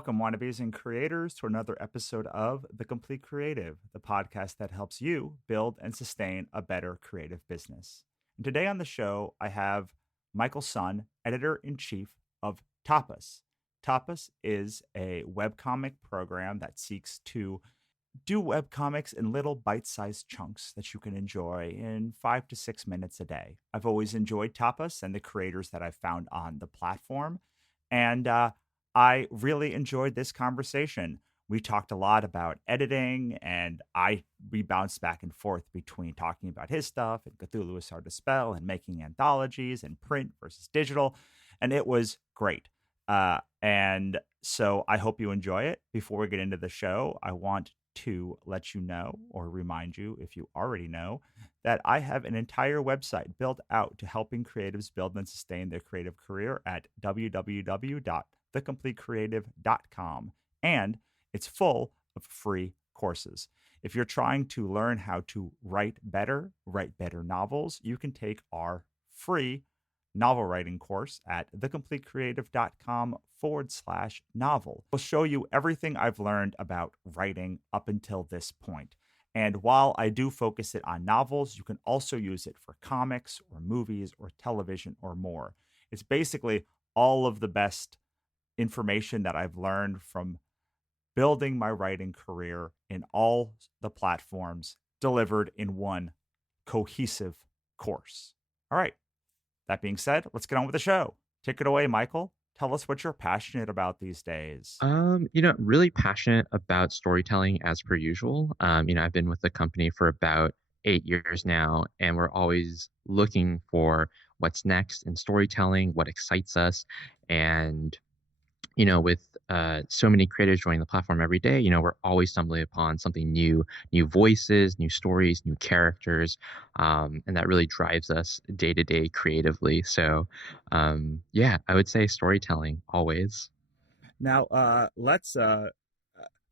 Welcome, wannabes and creators, to another episode of The Complete Creative, the podcast that helps you build and sustain a better creative business. And today on the show, I have Michael Sun, editor in chief of Tapas. Tapas is a webcomic program that seeks to do webcomics in little bite sized chunks that you can enjoy in 5 to 6 minutes a day. I've always enjoyed Tapas and the creators that I've found on the platform. And I really enjoyed this conversation. We talked a lot about editing, and we bounced back and forth between talking about his stuff and Cthulhu is Hard to Spell and making anthologies and print versus digital. And it was great. And so I hope you enjoy it. Before we get into the show, I want to let you know, or remind you if you already know, that I have an entire website built out to helping creatives build and sustain their creative career at www.thecompletecreative.com. And it's full of free courses. If you're trying to learn how to write better novels, you can take our free novel writing course at thecompletecreative.com/novel. We'll show you everything I've learned about writing up until this point. And while I do focus it on novels, you can also use it for comics or movies or television or more. It's basically all of the best information that I've learned from building my writing career in all the platforms delivered in one cohesive course. All right. That being said, let's get on with the show. Take it away, Michael. Tell us what you're passionate about these days. Really passionate about storytelling as per usual. I've been with the company for about 8 years now, and we're always looking for what's next in storytelling, what excites us. And, with so many creators joining the platform every day, we're always stumbling upon something new voices, new stories, new characters. And that really drives us day to day creatively. So, I would say storytelling always. Now, let's. I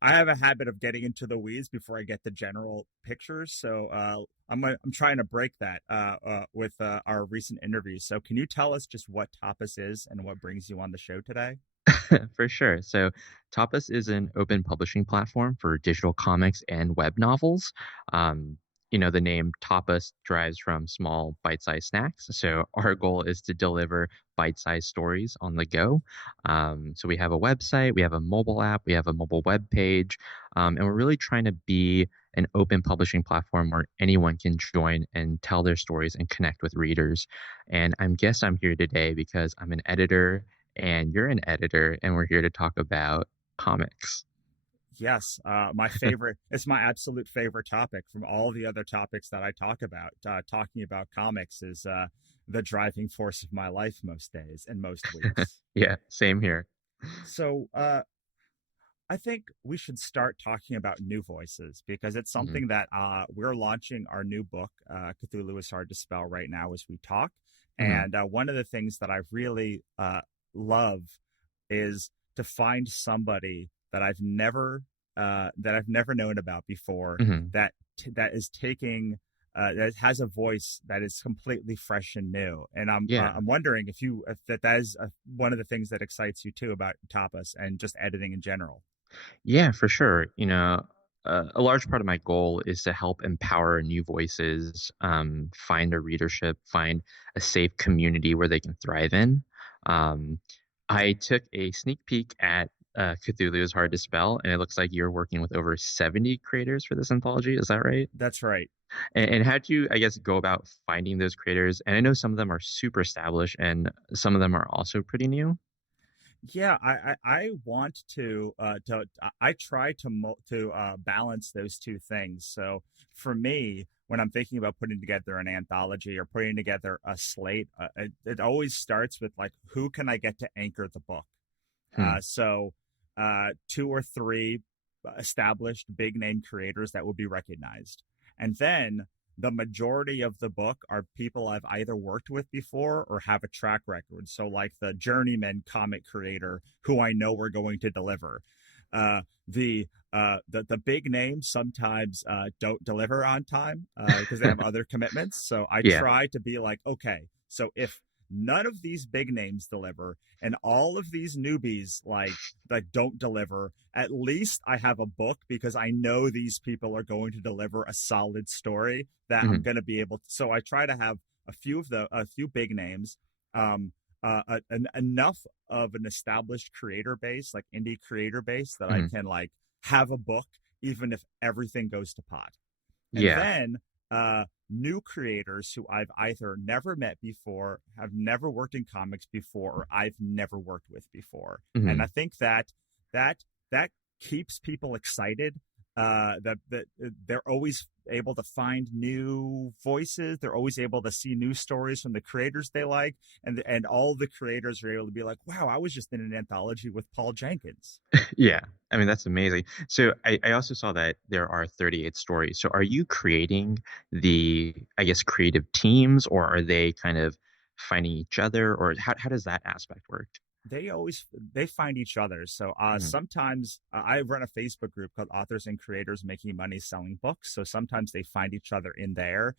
have a habit of getting into the weeds before I get the general pictures, so I'm trying to break that with our recent interviews. So, can you tell us just what Tapas is and what brings you on the show today? For sure. So, Tapas is an open publishing platform for digital comics and web novels. Um, the name Tapas derives from small bite sized snacks. So, our goal is to deliver bite sized stories on the go. So, we have a website, we have a mobile app, we have a mobile web page, and we're really trying to be an open publishing platform where anyone can join and tell their stories and connect with readers. And I'm here today because I'm an editor and you're an editor, and we're here to talk about comics. Yes, my favorite. It's my absolute favorite topic from all the other topics that I talk about. Talking about comics is the driving force of my life most days and most weeks. Yeah, same here. So I think we should start talking about new voices because it's Mhm. something that we're launching our new book, Cthulhu is Hard to Spell, right now as we talk. Mhm. And one of the things that I really love is to find somebody that I've never known about before Mhm. that is taking that has a voice that is completely fresh and new. And Yeah. I'm wondering if that is one of the things that excites you too about Tapas and just editing in general. Yeah, for sure. A large part of my goal is to help empower new voices, find a readership, find a safe community where they can thrive in. Um, I took a sneak peek at Cthulhu is Hard to Spell, and it looks like you're working with over 70 creators for this anthology. Is that right? That's right. And how do you, I guess, go about finding those creators? And I know some of them are super established, and some of them are also pretty new. Yeah, I want to I try to balance those two things. So for me, when I'm thinking about putting together an anthology or putting together a slate, it always starts with like, who can I get to anchor the book? Hmm. Two or three established big name creators that will be recognized. And then the majority of the book are people I've either worked with before or have a track record. So, like the journeyman comic creator who I know we're going to deliver. The big names sometimes don't deliver on time because they have other commitments. So I Yeah. try to be like, okay, so if none of these big names deliver, and all of these newbies like don't deliver. At least I have a book because I know these people are going to deliver a solid story that I'm Mhm. going to be able to. So I try to have a few big names, enough of an established creator base, like indie creator base, that I Mhm. can like have a book even if everything goes to pot. And Yeah. then new creators who I've either never met before, have never worked in comics before, or I've never worked with before. And I Mhm. think that that keeps people excited. That they're always able to find new voices. They're always able to see new stories from the creators they like, and all the creators are able to be like, "Wow, I was just in an anthology with Paul Jenkins." Yeah. I mean, that's amazing. So I also saw that there are 38 stories. So are you creating the, I guess, creative teams, or are they kind of finding each other, or how does that aspect work? They find each other. So Mhm. sometimes I run a Facebook group called Authors and Creators Making Money Selling Books. So sometimes they find each other in there,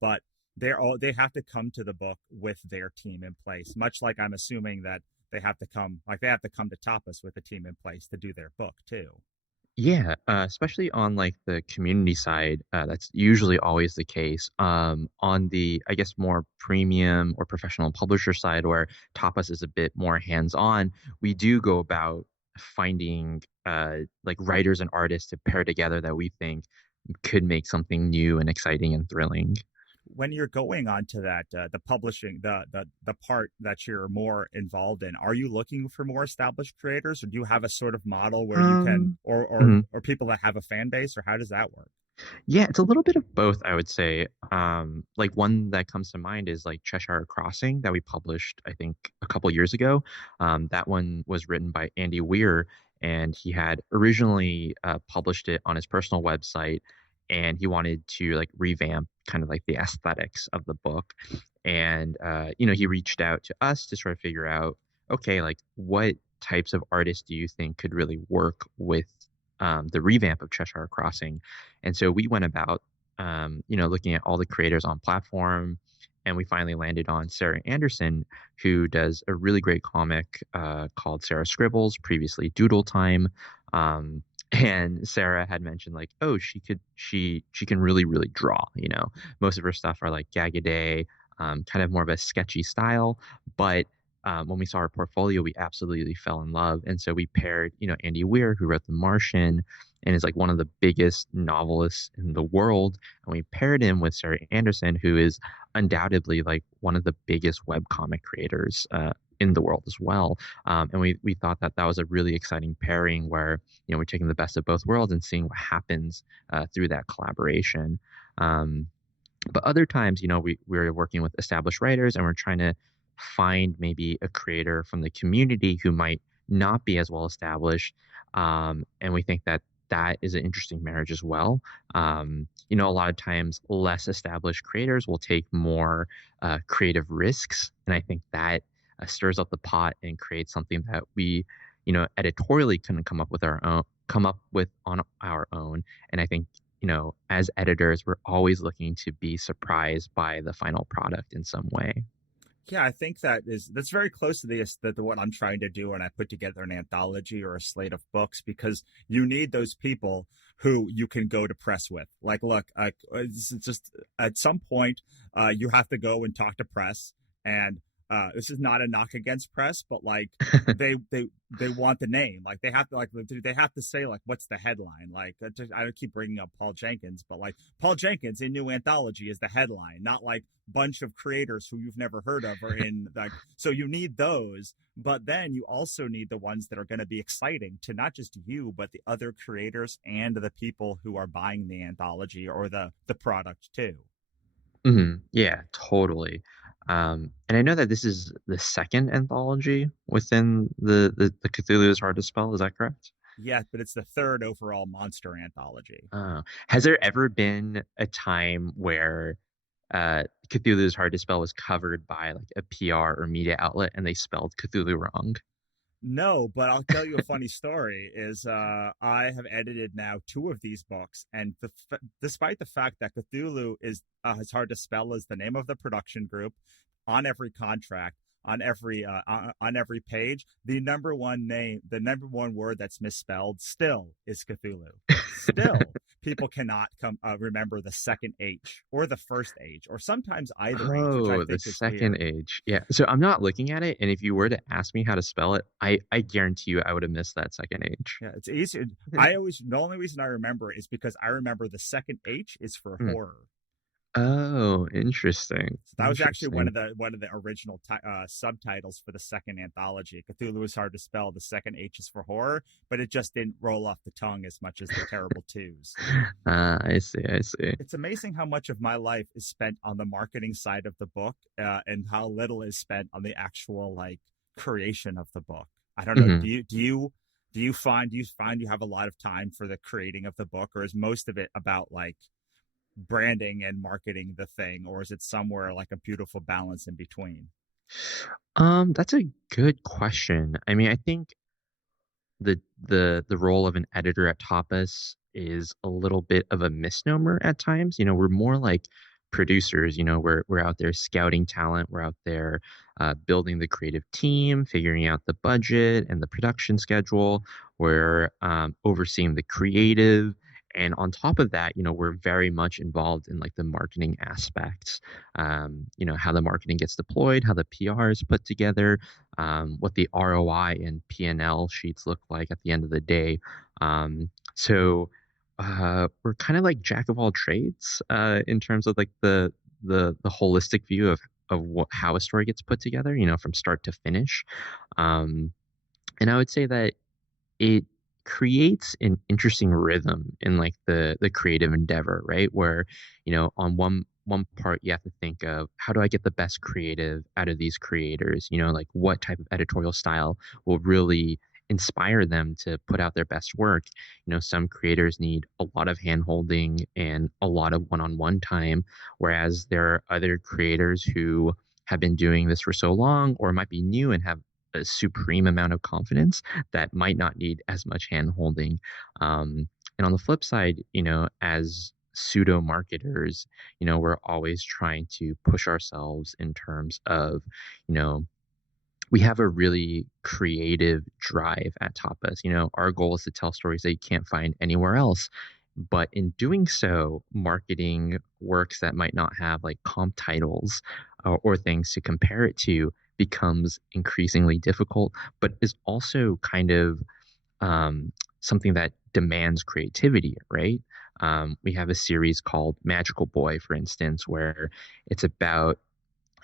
but they have to come to the book with their team in place. Much like I'm assuming that they have to come to Tapas with a team in place to do their book too. Yeah, especially on like the community side, that's usually always the case. On the, I guess, more premium or professional publisher side, where Tapas is a bit more hands-on, we do go about finding like writers and artists to pair together that we think could make something new and exciting and thrilling. When you're going on to that the publishing the part that you're more involved in, are you looking for more established creators, or do you have a sort of model where you can Um, mhm. or people that have a fan base, or how does that work? Yeah, it's a little bit of both, I would say. Like one that comes to mind is like Cheshire Crossing that we published, I think, a couple years ago. That one was written by Andy Weir, and he had originally published it on his personal website, and he wanted to like revamp kind of like the aesthetics of the book. And he reached out to us to sort of figure out, okay, like what types of artists do you think could really work with the revamp of Cheshire Crossing? And so we went about, looking at all the creators on platform, and we finally landed on Sarah Anderson, who does a really great comic called Sarah Scribbles, previously Doodle Time. And Sarah had mentioned like, oh, she can really really draw. Most of her stuff are like gag a day, kind of more of a sketchy style, but when we saw her portfolio, we absolutely fell in love. And so we paired, Andy Weir, who wrote The Martian, and is like one of the biggest novelists in the world. And we paired him with Sarah Anderson, who is undoubtedly like one of the biggest webcomic creators in the world as well. And we thought that that was a really exciting pairing where, we're taking the best of both worlds and seeing what happens through that collaboration. Um, but other times, we're working with established writers and we're trying to find maybe a creator from the community who might not be as well established. And we think that that is an interesting marriage as well. A lot of times less established creators will take more creative risks. And I think that stirs up the pot and creates something that we, editorially couldn't come up with on our own. And I think as editors, we're always looking to be surprised by the final product in some way. Yeah, I think that's very close to the what I'm trying to do when I put together an anthology or a slate of books, because you need those people who you can go to press with. Like, look, it's just at some point, you have to go and talk to press, and this is not a knock against press, but like they want the name, like they have to say like what's the headline. Like I don't keep bringing up Paul Jenkins, but like Paul Jenkins in new anthology is the headline, not like bunch of creators who you've never heard of are in like. So you need those, but then you also need the ones that are going to be exciting to not just you but the other creators and the people who are buying the anthology or the product too. Yeah, totally. And I know that this is the second anthology within the Cthulhu is Hard to Spell. Is that correct? Yeah, but it's the third overall monster anthology. Has there ever been a time where Cthulhu is Hard to Spell was covered by like a PR or media outlet and they spelled Cthulhu wrong? No, but I'll tell you a funny story. Is I have edited now two of these books, and despite the fact that Cthulhu is hard to spell as the name of the production group, on every contract, on every page, the number one name, the number one word that's misspelled still is Cthulhu. Still, people cannot remember the second H or the first H or sometimes either H, which I Oh, the think is second weird. age. Yeah. So I'm not looking at it, and if you were to ask me how to spell it, I guarantee you I would have missed that second age. Yeah, it's easy. The only reason I remember it is because I remember the second H is for Hmm. horror. Oh, interesting. So that was actually Interesting. one of the original subtitles for the second anthology. Cthulhu is hard to spell. The second H is for horror, but it just didn't roll off the tongue as much as the terrible twos. I see. I see. It's amazing how much of my life is spent on the marketing side of the book, and how little is spent on the actual like creation of the book. I don't know. Mhm. Do you find you have a lot of time for the creating of the book, or is most of it about like branding and marketing the thing, or is it somewhere like a beautiful balance in between? That's a good question. I mean, I think the role of an editor at Tapas is a little bit of a misnomer at times. We're more like producers. We're out there scouting talent. We're out there building the creative team, figuring out the budget and the production schedule. We're overseeing the creative. And on top of that, we're very much involved in like the marketing aspects. How the marketing gets deployed, how the PR is put together, what the ROI and P&L sheets look like at the end of the day. So we're kind of like jack of all trades in terms of like the holistic view of how a story gets put together, from start to finish. Um, and I would say that it creates an interesting rhythm in like the creative endeavor, right? Where, on one part you have to think of how do I get the best creative out of these creators? Like what type of editorial style will really inspire them to put out their best work. Some creators need a lot of hand holding and a lot of one-on-one time, whereas there are other creators who have been doing this for so long or might be new and have a supreme amount of confidence that might not need as much hand holding. And on the flip side, as pseudo marketers, we're always trying to push ourselves in terms of, you know, we have a really creative drive at Tapas. Our goal is to tell stories that you can't find anywhere else. But in doing so, marketing works that might not have like comp titles or things to compare it to becomes increasingly difficult, but is also kind of something that demands creativity, right? We have a series called Magical Boy, for instance, where it's about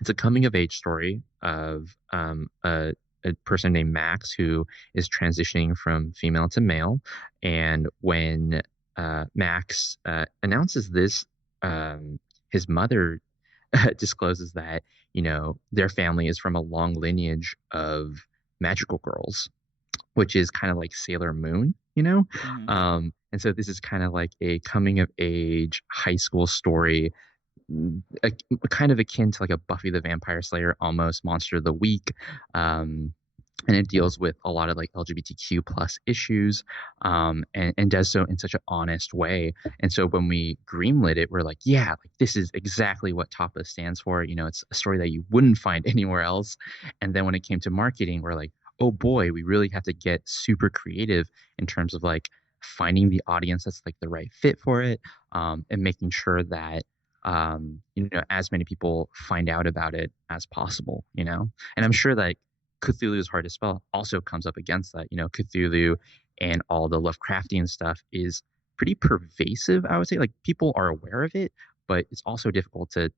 it's a coming of age story of a person named Max who is transitioning from female to male. And when Max announces this, his mother discloses that, their family is from a long lineage of magical girls, which is kind of like Sailor Moon, Mm-hmm. And so this is kind of like a coming of age high school story, a, kind of akin to like a Buffy the Vampire Slayer, almost Monster of the Week. And it deals with a lot of like LGBTQ plus issues, and does so in such an honest way. And so when we greenlit it, we're like, yeah, like this is exactly what Tapa stands for. It's a story that you wouldn't find anywhere else. And then when it came to marketing, we're like, oh boy, we really have to get super creative in terms of like finding the audience that's like the right fit for it, and making sure that as many people find out about it as possible. And I'm sure that Cthulhu is hard to spell also comes up against that. Cthulhu and all the Lovecraftian stuff is pretty pervasive, I would say. Like people are aware of it, but it's also difficult to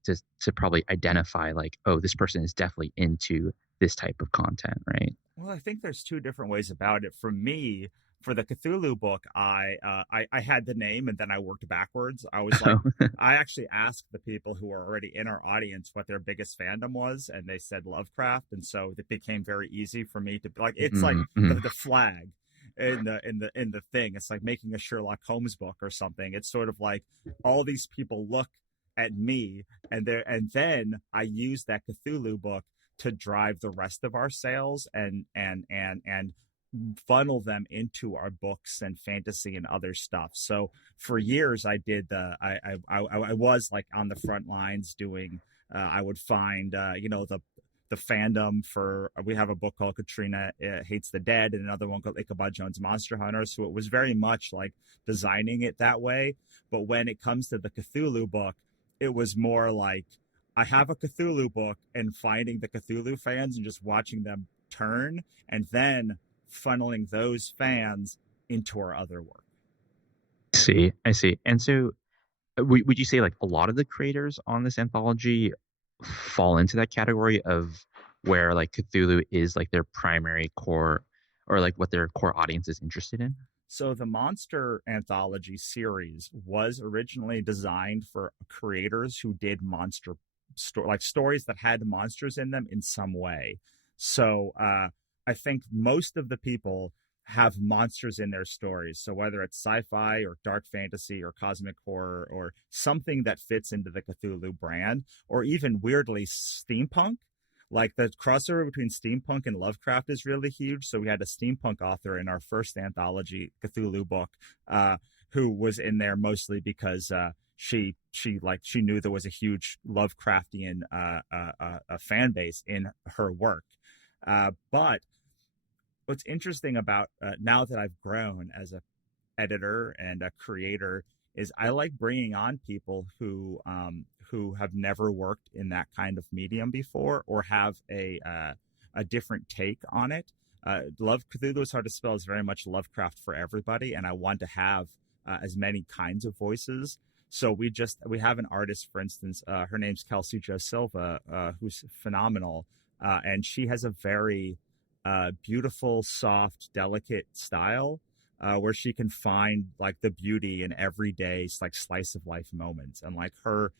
probably identify like, oh, this person is definitely into this type of content, right? Well, I think there's two different ways about it. For me, for the Cthulhu book, I had the name and then I worked backwards. I was like, I actually asked the people who were already in our audience what their biggest fandom was, and they said Lovecraft, and so it became very easy for me to like. It's like Mm-hmm. the flag in the thing. It's like making a Sherlock Holmes book or something. It's sort of like all these people look at me, and then I use that Cthulhu book to drive the rest of our sales and funnel them into our books and fantasy and other stuff. So for years, I did I was like on the front lines doing. I would find the fandom for. We have a book called Katrina Hates the Dead and another one called Ichabod Jones Monster Hunter. So it was very much like designing it that way. But when it comes to the Cthulhu book, it was more like I have a Cthulhu book and finding the Cthulhu fans and just watching them turn and then funneling those fans into our other work. I see. And so, would you say like a lot of the creators on this anthology fall into that category of where like Cthulhu is like their primary core or like what their core audience is interested in? So the Monster Anthology series was originally designed for creators who did like stories that had monsters in them in some way. So I think most of the people have monsters in their stories. So whether it's sci-fi or dark fantasy or cosmic horror or something that fits into the Cthulhu brand, or even weirdly steampunk, like the crossover between steampunk and Lovecraft is really huge. So we had a steampunk author in our first anthology Cthulhu book, who was in there mostly because she knew there was a huge Lovecraftian fan base in her work. But what's interesting about now that I've grown as a editor and a creator is I like bringing on people who have never worked in that kind of medium before or have a different take on it. Love Cthulhu is hard to spell is very much Lovecraft for everybody, and I want to have as many kinds of voices. So we have an artist, for instance, her name's Kelsey Jo Silva, who's phenomenal, and she has a very beautiful, soft, delicate style where she can find like the beauty in everyday like slice of life moments, and like her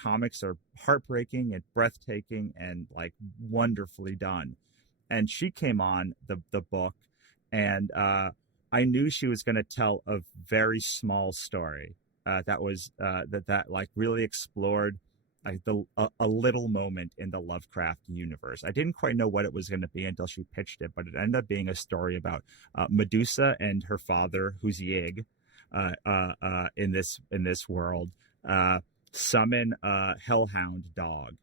comics are heartbreaking and breathtaking and like wonderfully done. And she came on the book, and I knew she was going to tell a very small story that was that like really explored like a little moment in the Lovecraft universe. I didn't quite know what it was going to be until she pitched it, but it ended up being a story about Medusa and her father, who's Yig, in this world, summon a hellhound dog.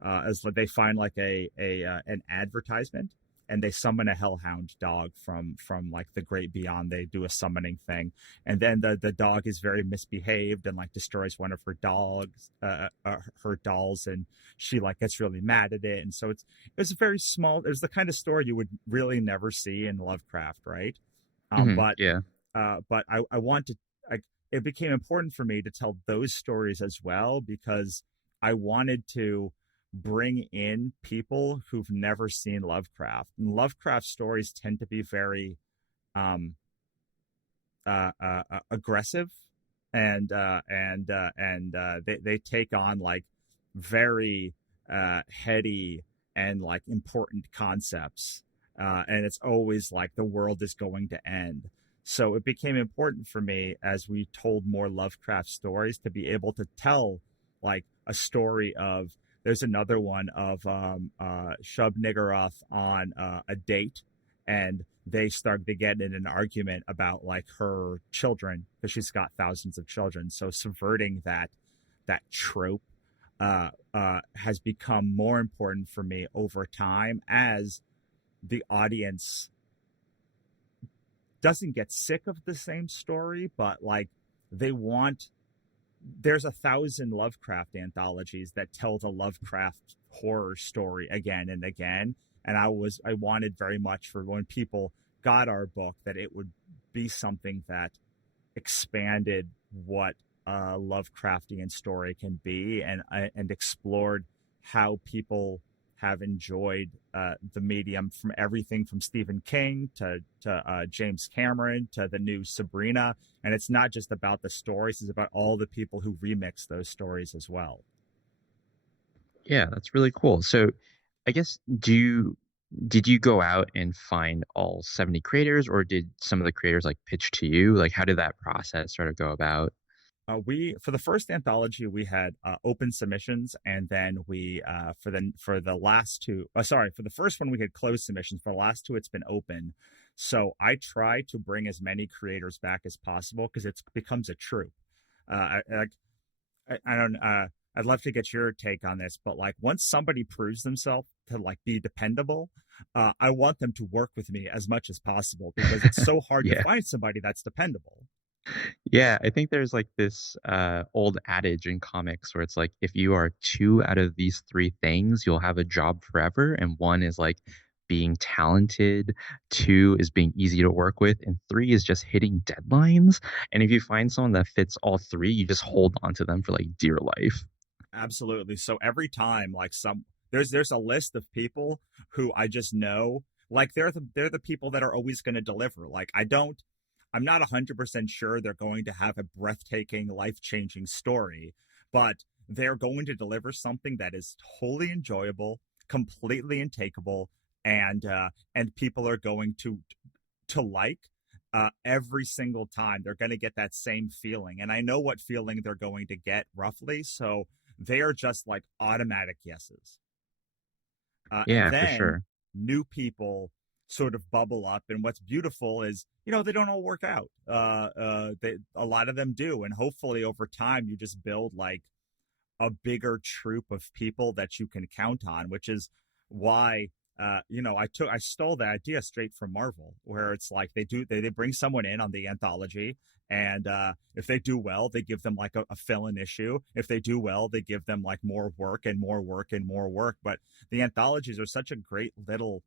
As they find like an advertisement, and they summon a hellhound dog from like the great beyond. They do a summoning thing, and then the dog is very misbehaved and like destroys one of her dolls, and she like gets really mad at it. And so it's a very small. It's the kind of story you would really never see in Lovecraft, right? Yeah. But I want to. It became important for me to tell those stories as well because I wanted to bring in people who've never seen Lovecraft. And Lovecraft stories tend to be very aggressive, and they take on like very heady and like important concepts, and it's always like the world is going to end. So it became important for me as we told more Lovecraft stories to be able to tell like a story of. There's another one of Shub Niggurath on a date, and they get in an argument about like her children because she's got thousands of children. So subverting that trope has become more important for me over time as the audience doesn't get sick of the same story, but like they want. There's 1,000 Lovecraft anthologies that tell the Lovecraft horror story again and again. And I wanted very much for when people got our book that it would be something that expanded what a Lovecraftian story can be and explored how people have enjoyed the medium from everything from Stephen King to James Cameron to the new Sabrina. And it's not just about the stories, it's about all the people who remix those stories as well. Yeah, that's really cool. So I guess did you go out and find all 70 creators, or did some of the creators like pitch to you? Like how did that process sort of go about? We for the first anthology we had open submissions, and then we for the last two, sorry, for the first one we had closed submissions. For the last two, it's been open. So I try to bring as many creators back as possible because it becomes a troop. I don't. I'd love to get your take on this, but like once somebody proves themselves to like be dependable, I want them to work with me as much as possible because it's so hard to Yeah. find somebody that's dependable. Yeah, I think there's like this old adage in comics where it's like if you are two out of these three things, you'll have a job forever. And one is like being talented, two is being easy to work with, and three is just hitting deadlines. And if you find someone that fits all three, you just hold on to them for like dear life. Absolutely. So every time like there's a list of people who I just know like they're the people that are always going to deliver. Like I'm not 100% sure they're going to have a breathtaking, life-changing story, but they're going to deliver something that is wholly enjoyable, completely intakeable, and people are going to like every single time. They're going to get that same feeling, and I know what feeling they're going to get roughly. So they are just like automatic yeses. And Yeah, for then sure. new people sort of bubble up. And what's beautiful is, they don't all work out. A lot of them do. And hopefully over time, you just build like a bigger troop of people that you can count on, which is why I stole the idea straight from Marvel, where it's like they bring someone in on the anthology, and if they do well, they give them like a fill-in issue. If they do well, they give them like more work and more work and more work. But the anthologies are such a great little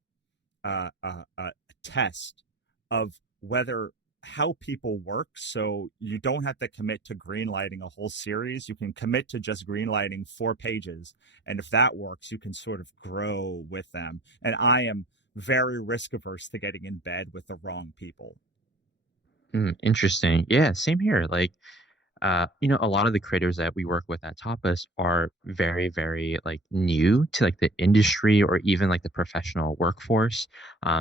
test of whether how people work. So you don't have to commit to greenlighting a whole series. You can commit to just greenlighting 4 pages. And if that works, you can sort of grow with them. And I am very risk averse to getting in bed with the wrong people. Interesting. Yeah, same here. Like, a lot of the creators that we work with at Tapas are very, very like new to like the industry or even like the professional workforce.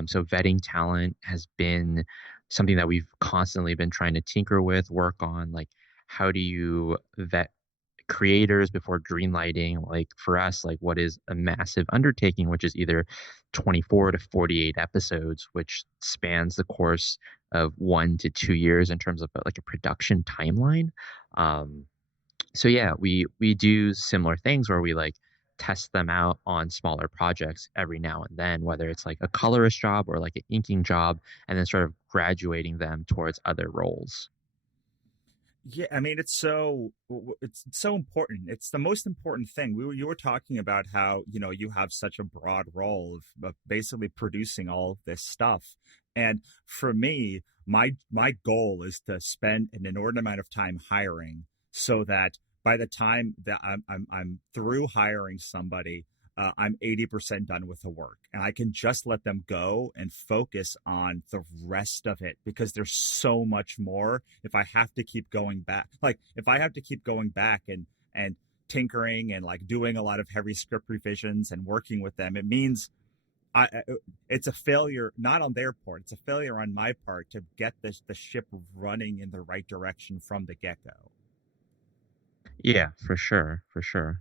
So vetting talent has been something that we've constantly been trying to tinker with, work on. Like, how do you vet creators before greenlighting? Like for us, like what is a massive undertaking, which is either 24 to 48 episodes, which spans the course of 1 to 2 years in terms of like a production timeline. Um, so yeah, we do similar things where we like test them out on smaller projects every now and then, whether it's like a colorist job or like an inking job, and then sort of graduating them towards other roles. Yeah, I mean it's so important. It's the most important thing. You were talking about how you have such a broad role of basically producing all of this stuff, and for me, my goal is to spend an inordinate amount of time hiring, so that by the time that I'm through hiring somebody, I'm 80% done with the work, and I can just let them go and focus on the rest of it because there's so much more. If I have to keep going back, like if I have to keep going back and tinkering and like doing a lot of heavy script revisions and working with them, it means it's a failure not on their part. It's a failure on my part to get the ship running in the right direction from the get go. Yeah, for sure, for sure.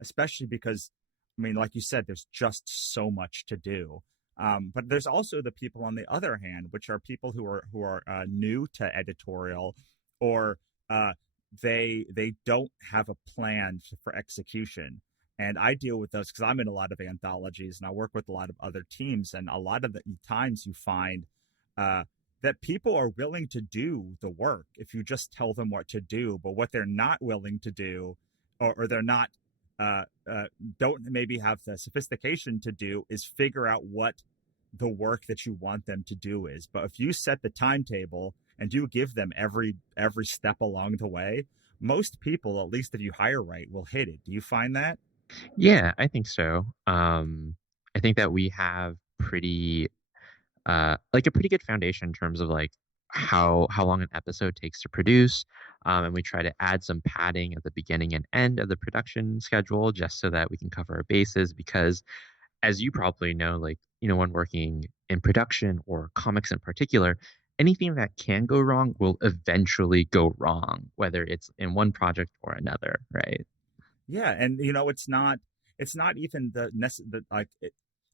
Especially because, I mean, like you said, there's just so much to do. But there's also the people on the other hand, which are people who are new to editorial, or uh, they don't have a plan for execution. And I deal with those because I'm in a lot of anthologies and I work with a lot of other teams. And a lot of the times you find uh, that people are willing to do the work if you just tell them what to do. But what they're not willing to do, or they're not uh, uh, don't maybe have the sophistication to do, is figure out what the work that you want them to do is. But if you set the timetable and you give them every step along the way, most people, at least if you hire right, will hit it. Do you find that? Yeah, I think so. I think that we have pretty like a pretty good foundation in terms of like how long an episode takes to produce. And we try to add some padding at the beginning and end of the production schedule just so that we can cover our bases. Because as you probably know, like, when working in production or comics in particular, anything that can go wrong will eventually go wrong, whether it's in one project or another, right? Yeah, and it's not even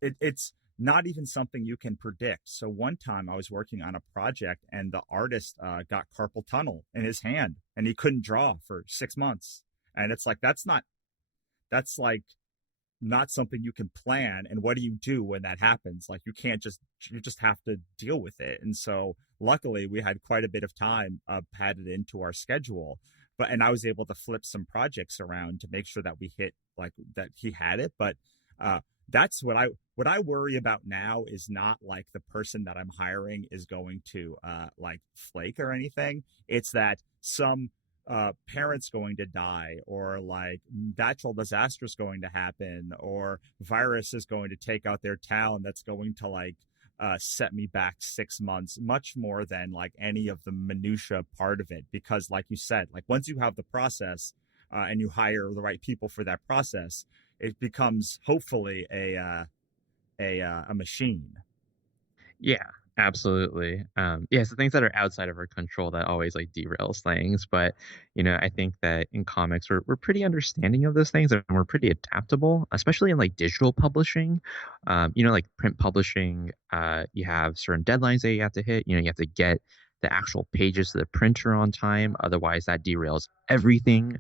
it's not even something you can predict. So one time I was working on a project and the artist got carpal tunnel in his hand and he couldn't draw for 6 months. And it's like that's like not something you can plan. And what do you do when that happens? Like you just have to deal with it. And so luckily we had quite a bit of time padded into our schedule, and I was able to flip some projects around to make sure that we hit like that he had it. But uh that's what I worry about now is not like the person that I'm hiring is going to like flake or anything. It's that some parents going to die, or like natural disaster is going to happen, or virus is going to take out their town, that's going to like set me back 6 months, much more than like any of the minutia part of it. Because like you said, like once you have the process and you hire the right people for that process, it becomes hopefully a machine. Yeah, absolutely. Yeah, so things that are outside of our control that always like derails things. But I think that in comics we're pretty understanding of those things and we're pretty adaptable, especially in like digital publishing. Like print publishing, you have certain deadlines that you have to hit. You have to get the actual pages to the printer on time. Otherwise, that derails everything.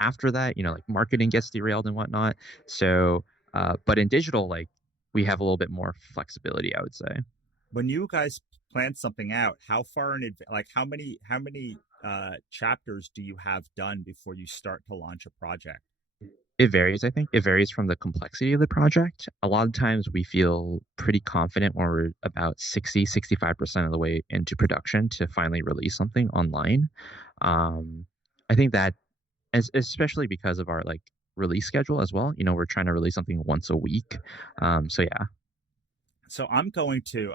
After that, like marketing gets derailed and whatnot. So, but in digital, like we have a little bit more flexibility, I would say. When you guys plan something out, how far in advance, like how many chapters do you have done before you start to launch a project? It varies, I think. It varies from the complexity of the project. A lot of times we feel pretty confident when we're about 65% of the way into production to finally release something online. Um, I think that especially because of our like release schedule as well. We're trying to release something once a week. So yeah. So I'm going to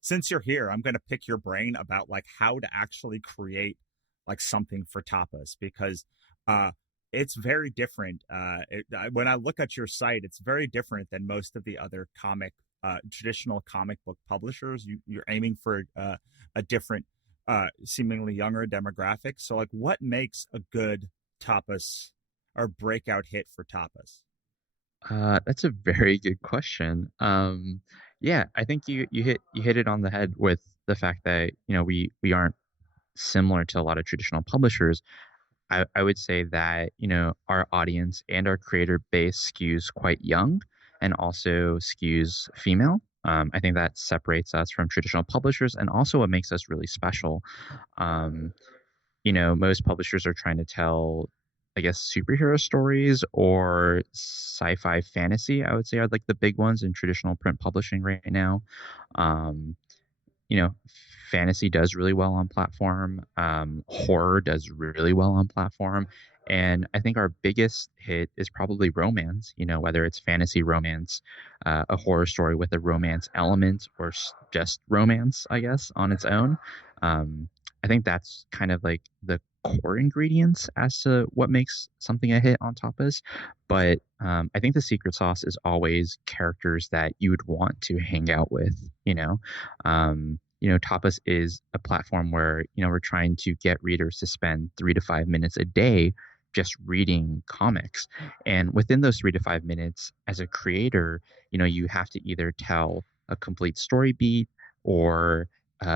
since you're here, I'm going to pick your brain about like how to actually create like something for tapas, because uh it's very different. When I look at your site, it's very different than most of the other traditional comic book publishers. You're aiming for a different seemingly younger demographic. So like what makes a good tapas or breakout hit for tapas? That's a very good question. Yeah, I think you hit it on the head with the fact that we aren't similar to a lot of traditional publishers. I would say that our audience and our creator base skews quite young and also skews female. I think that separates us from traditional publishers and also what makes us really special. Um, most publishers are trying to tell, I guess, superhero stories or sci-fi fantasy, I would say, are like the big ones in traditional print publishing right now. Um, you know, Fantasy does really well on platform. Horror does really well on platform. And I think our biggest hit is probably romance, whether it's fantasy romance, a horror story with a romance element, or just romance, I guess, on its own. Um, I think that's kind of like the core ingredients as to what makes something a hit on Tapas. But I think the secret sauce is always characters that you would want to hang out with, Tapas is a platform where, we're trying to get readers to spend 3 to 5 minutes a day just reading comics. And within those 3 to 5 minutes, as a creator, you have to either tell a complete story beat or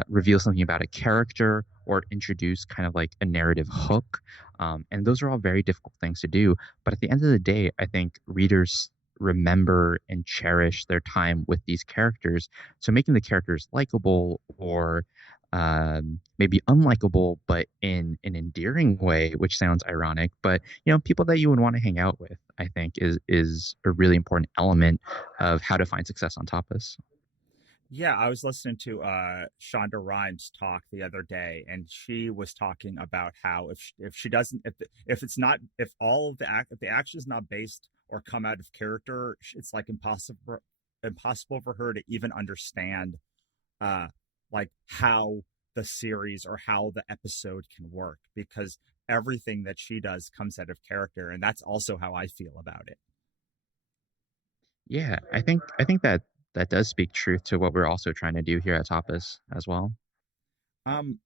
reveal something about a character or introduce kind of like a narrative hook. And those are all very difficult things to do. But at the end of the day, I think readers remember and cherish their time with these characters. So making the characters likable or maybe unlikable, but in an endearing way, which sounds ironic, but people that you would want to hang out with, I think is a really important element of how to find success on Tapas. Yeah, I was listening to Shonda Rhimes talk the other day, and she was talking about how if she doesn't if it's not if all of if the action is not based or come out of character, it's like impossible for her to even understand uh like how the series or how the episode can work, because everything that she does comes out of character, and that's also how I feel about it. Yeah, I think that does speak truth to what we're also trying to do here at Tapas as well.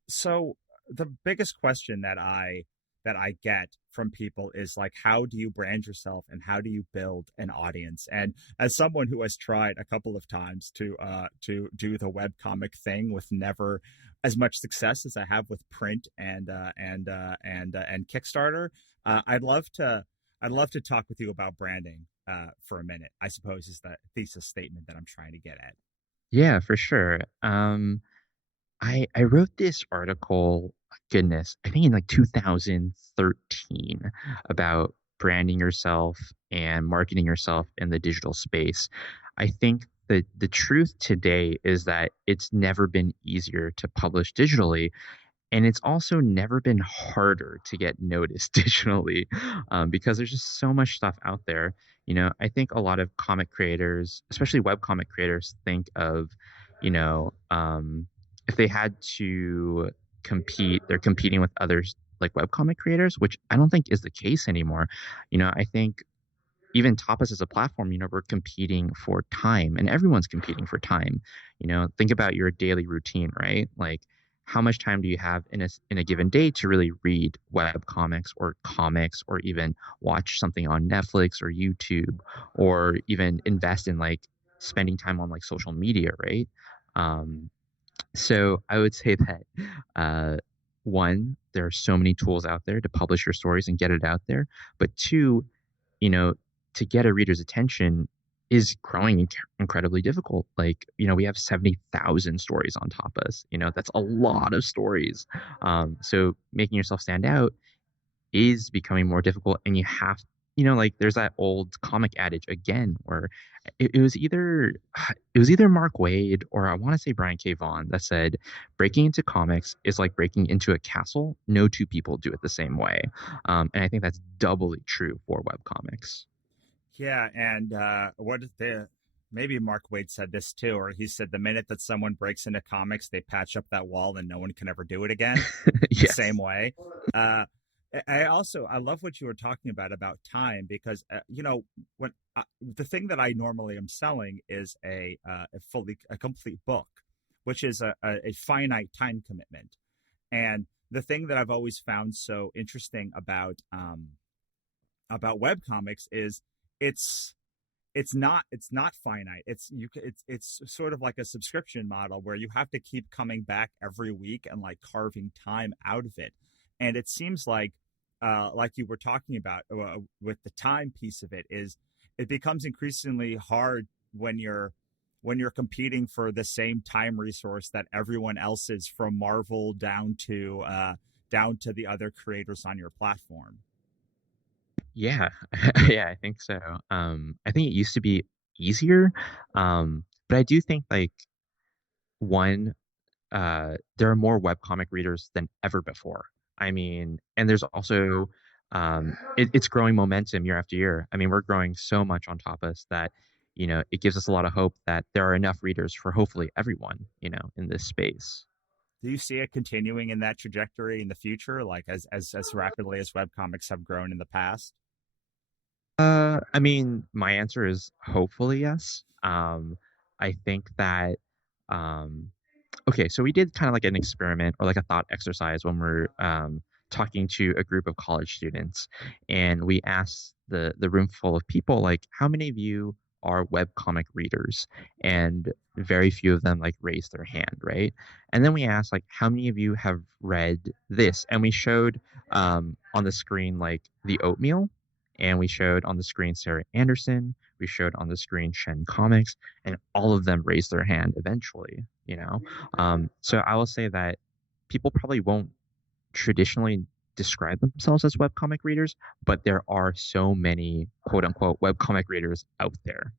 So the biggest question that I get from people is like, how do you brand yourself and how do you build an audience? And as someone who has tried a couple of times to do the webcomic thing with never as much success as I have with print and Kickstarter, I'd love to talk with you about branding for a minute. I suppose is the thesis statement that I'm trying to get at. Yeah, for sure. I wrote this article, goodness, I think in like 2013 about branding yourself and marketing yourself in the digital space. I think that the truth today is that it's never been easier to publish digitally, and it's also never been harder to get noticed digitally, because there's just so much stuff out there. I think a lot of comic creators, especially web comic creators, think of, you know, if they had to compete, they're competing with others like webcomic creators, which I don't think is the case anymore. I think even Tapas as a platform, we're competing for time, and everyone's competing for time. Think about your daily routine, right? Like, how much time do you have in a given day to really read web comics, or even watch something on Netflix or YouTube, or even invest in like spending time on like social media, right? Um, so I would say that uh, one, there are so many tools out there to publish your stories and get it out there. But two, you know, to get a reader's attention is growing incredibly difficult. Like, we have 70,000 stories on Tapas. That's a lot of stories. So making yourself stand out is becoming more difficult, and you have, like, there's that old comic adage again where it was either Mark Waid, or I want to say Brian K. Vaughan, that said breaking into comics is like breaking into a castle. No two people do it the same way. And I think that's doubly true for web comics. Yeah, and what is the maybe Mark Waid said this too, or he said the minute that someone breaks into comics, they patch up that wall and no one can ever do it again. The same Yes. way. Uh, I love what you were talking about time because when the thing that I normally am selling is a complete book, which is a finite time commitment, and the thing that I've always found so interesting about web comics is it's it's not finite. It's sort of like a subscription model where you have to keep coming back every week and like carving time out of it. And it seems like you were talking about with the time piece of it, is it becomes increasingly hard when you're competing for the same time resource that everyone else is, from Marvel down to the other creators on your platform. Yeah, yeah, I think so. I think it used to be easier, but I do think like one, there are more webcomic readers than ever before. I mean, and there's also it's growing momentum year after year. I mean, we're growing so much on Tapas that it gives us a lot of hope that there are enough readers for hopefully everyone in this space. Do you see it continuing in that trajectory in the future, like as rapidly as webcomics have grown in the past? I mean, my answer is hopefully yes. I think that um, okay, so we did kind of like an experiment or like a thought exercise when we're talking to a group of college students, and we asked the room full of people like, how many of you are webcomic readers? And very few of them like raised their hand, right? And then we asked like, how many of you have read this? And we showed on the screen like the oatmeal, and we showed on the screen Sarah Anderson, we showed on the screen Shen Comics, and all of them raised their hand eventually. So I will say that people probably won't traditionally describe themselves as webcomic readers, but there are so many quote unquote webcomic readers out there.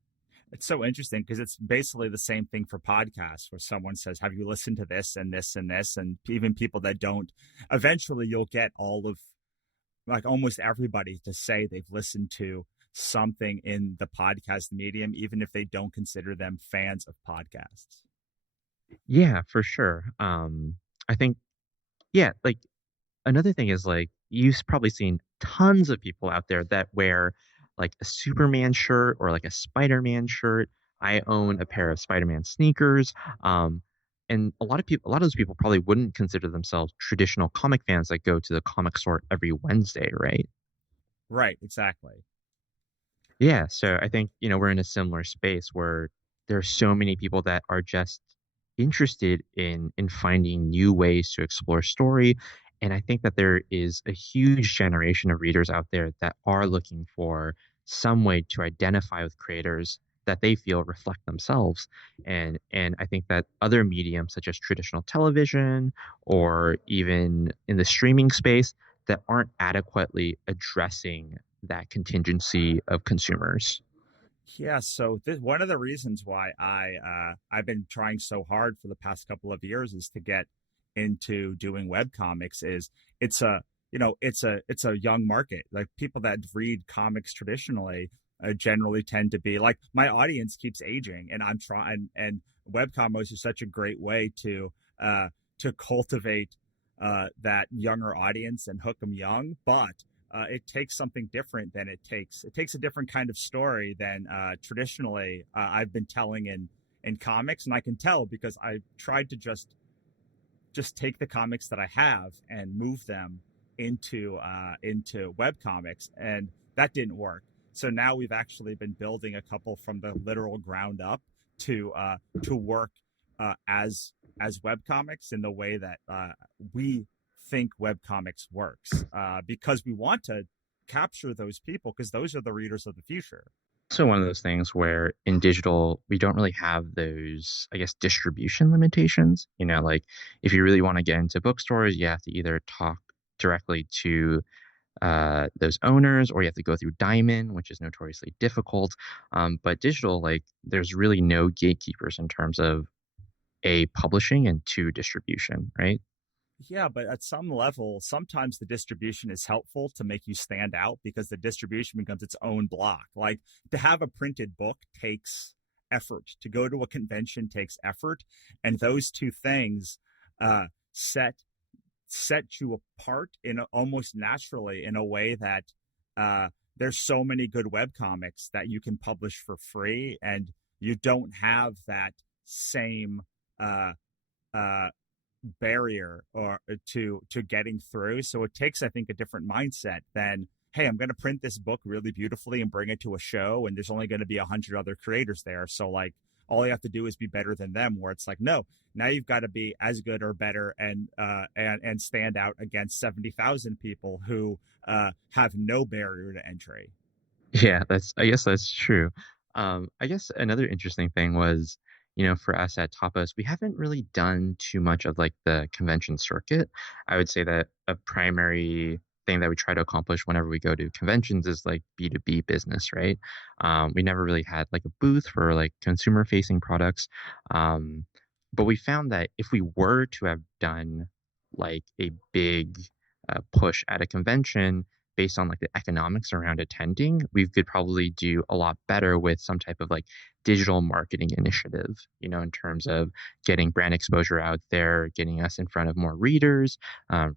It's so interesting because it's basically the same thing for podcasts, where someone says, "Have you listened to this and this and this?" And even people that don't, eventually you'll get all of, like, almost everybody to say they've listened to something in the podcast medium, even if they don't consider them fans of podcasts. Yeah, for sure. I think, yeah, like another thing is like you've probably seen tons of people out there that wear like a Superman shirt or like a Spider-Man shirt. I own a pair of Spider-Man sneakers. Um, And a lot of those people probably wouldn't consider themselves traditional comic fans that go to the comic store every Wednesday, right? Right, exactly. Yeah, so I think, we're in a similar space where there are so many people that are just interested in finding new ways to explore story. And I think that there is a huge generation of readers out there that are looking for some way to identify with creators that they feel reflect themselves. And I think that other mediums such as traditional television or even in the streaming space that aren't adequately addressing that contingency of consumers. Yeah, so one of the reasons why I've been trying so hard for the past couple of years is to get into doing web comics. Is it's a it's a young market. Like people that read comics traditionally generally tend to be like my audience keeps aging, and I'm trying, and web comics is such a great way to cultivate that younger audience and hook them young, but it takes something different than it takes a different kind of story than traditionally I've been telling in comics, and I can tell because I tried to just take the comics that I have and move them into web comics, and that didn't work. So now we've actually been building a couple from the literal ground up to work as web comics in the way that we think web comics works, because we want to capture those people because those are the readers of the future. Also, one of those things where in digital, we don't really have those, I guess, distribution limitations. Like if you really want to get into bookstores, you have to either talk directly to those owners or you have to go through Diamond, which is notoriously difficult. But digital, like, there's really no gatekeepers in terms of A, publishing and two, distribution, right? Yeah, but at some level, sometimes the distribution is helpful to make you stand out because the distribution becomes its own block. Like to have a printed book takes effort, to go to a convention takes effort, and those two things uh, set set you apart almost naturally in a way that there's so many good web comics that you can publish for free, and you don't have that same uh, uh, barrier or to getting through. So it takes, I think, a different mindset than, hey, I'm going to print this book really beautifully and bring it to a show, and there's only going to be 100 other creators there. So like all you have to do is be better than them. Where it's like, no, now you've got to be as good or better and stand out against 70,000 people who have no barrier to entry. Yeah, I guess that's true. I guess another interesting thing was, for us at Tapas, we haven't really done too much of like the convention circuit. I would say that a primary thing that we try to accomplish whenever we go to conventions is like B2B business, right? We never really had like a booth for like consumer facing products. Um, but we found that if we were to have done like a big push at a convention, based on like the economics around attending, we could probably do a lot better with some type of like digital marketing initiative, in terms of getting brand exposure out there, getting us in front of more readers,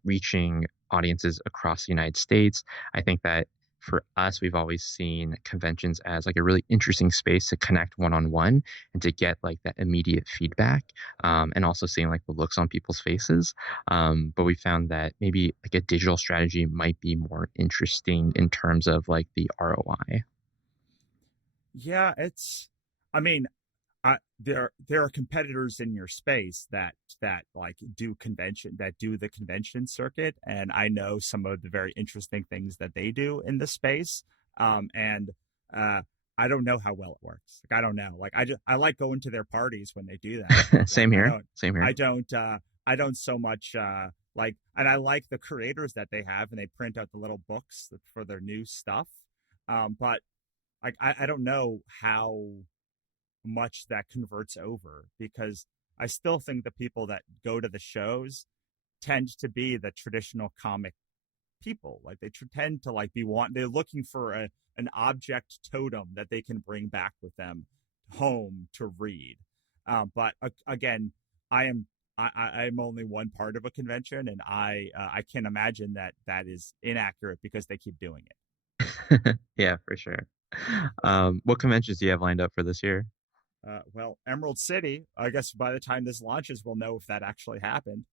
reaching audiences across the United States. I think that for us, we've always seen conventions as like a really interesting space to connect one on one and to get like that immediate feedback, and also seeing like the looks on people's faces. But we found that maybe like a digital strategy might be more interesting in terms of like the ROI. Yeah, I mean, there are competitors in your space that like do the convention circuit, and I know some of the very interesting things that they do in the space. And uh I don't know how well it works. Like I don't know. Like I like going to their parties when they do that, but like Same here. Same here. I don't so much like, and I like the creators that they have, and they print out the little books for their new stuff. But like I don't know how much that converts over, because I still think the people that go to the shows tend to be the traditional comic people. Like they tend to like they're looking for an object totem that they can bring back with them home to read. But again, I am I'm only one part of a convention, and I can imagine that that is inaccurate because they keep doing it. Yeah, for sure. What conventions do you have lined up for this year? Well, Emerald City, I guess by the time this launches, we'll know if that actually happened.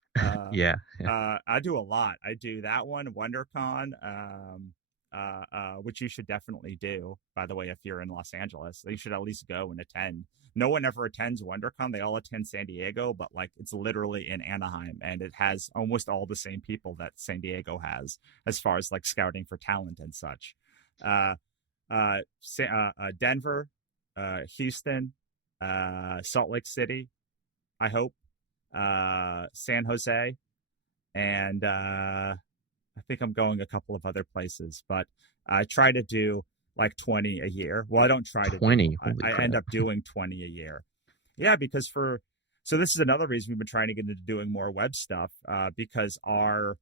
Yeah, yeah. I do a lot. I do that one, WonderCon, which you should definitely do, by the way, if you're in Los Angeles. You should at least go and attend. No one ever attends WonderCon. They all attend San Diego, but like it's literally in Anaheim, and it has almost all the same people that San Diego has as far as like scouting for talent and such. Uh, Denver, Houston, Salt Lake City, I hope, San Jose, and I think I'm going a couple of other places, but I try to do like 20 a year. Well, I don't try to 20. do, Holy I crap. end up doing 20 a year. Yeah, because so this is another reason we've been trying to get into doing more web stuff, because our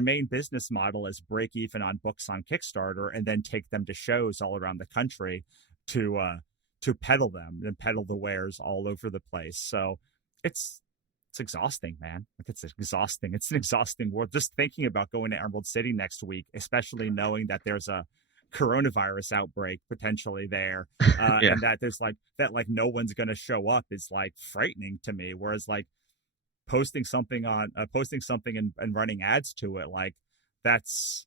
main business model is break even on books on Kickstarter and then take them to shows all around the country to peddle them and peddle the wares all over the place. So it's exhausting, man. Like it's exhausting. It's an exhausting world. Just thinking about going to Emerald City next week, especially knowing that there's a coronavirus outbreak potentially there, Yeah. and that there's like that like no one's going to show up is like frightening to me. Whereas like posting something and running ads to it, like that's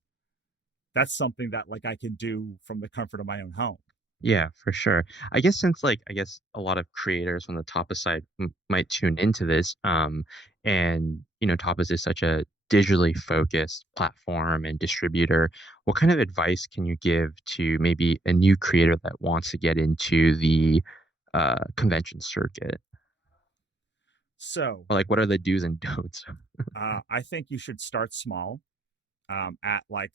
something that like I can do from the comfort of my own home. Yeah, for sure. I guess since I guess a lot of creators from the Tapas side might tune into this, and Tapas is such a digitally focused platform and distributor. What kind of advice can you give to maybe a new creator that wants to get into the convention circuit? So Or like, what are the do's and don'ts? I think you should start small, at like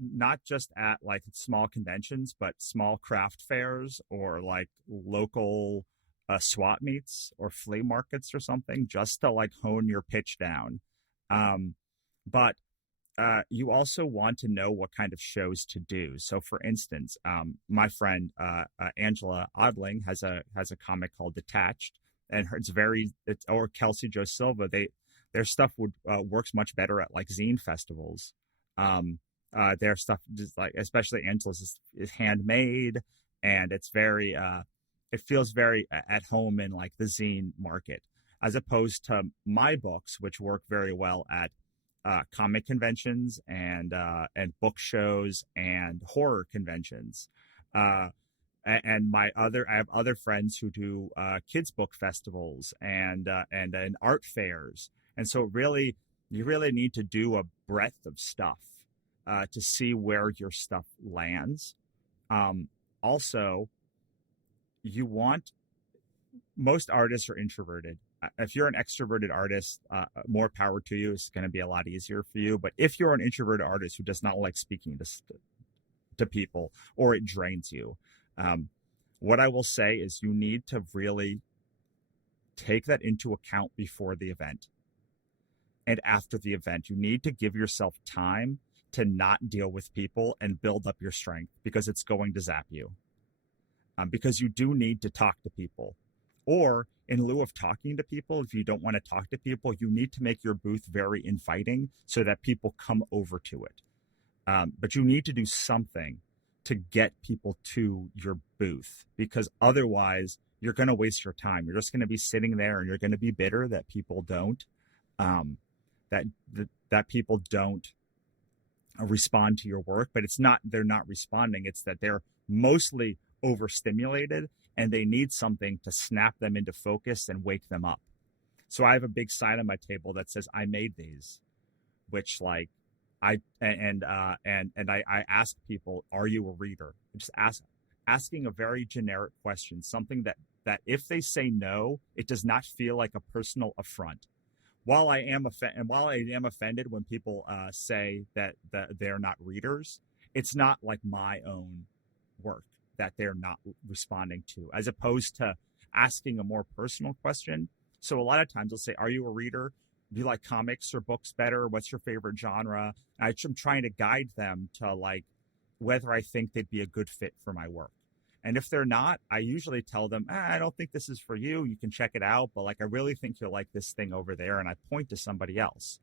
not just at like small conventions, but small craft fairs or like local swap meets or flea markets or something, just to like hone your pitch down. But you also want to know what kind of shows to do. So, for instance, my friend Angela Odling has a comic called Detached, and or Kelsey Joe Silva. Their stuff would works much better at like zine festivals. Their stuff just like, especially Angela's, is handmade, and it's very it feels very at home in like the zine market, as opposed to my books, which work very well at comic conventions and book shows and horror conventions. And I have other friends who do kids book festivals and art fairs, and so you really need to do a breadth of stuff to see where your stuff lands. Also, you want most artists are introverted. If you're an extroverted artist, more power to you. It's going to be a lot easier for you. But if you're an introverted artist who does not like speaking to people, or it drains you, what I will say is you need to really take that into account before the event and after the event. You need to give yourself time to not deal with people and build up your strength, because it's going to zap you. Because you do need to talk to people. Or in lieu of talking to people, if you don't want to talk to people, you need to make your booth very inviting so that people come over to it. But you need to do something to get people to your booth, because otherwise you're going to waste your time. You're just going to be sitting there and you're going to be bitter that people don't, that people don't respond to your work. But it's not they're not responding, it's that they're mostly overstimulated and they need something to snap them into focus and wake them up. So I have a big sign on my table that says I made these, which like I ask people, are you a reader? Just asking a very generic question, something that if they say no, it does not feel like a personal affront. While I am offended when people say that they're not readers, it's not like my own work that they're not responding to, as opposed to asking a more personal question. So a lot of times they'll say, are you a reader? Do you like comics or books better? What's your favorite genre? And I'm trying to guide them to like whether I think they'd be a good fit for my work. And if they're not, I usually tell them, I don't think this is for you. You can check it out, but like I really think you'll like this thing over there. And I point to somebody else.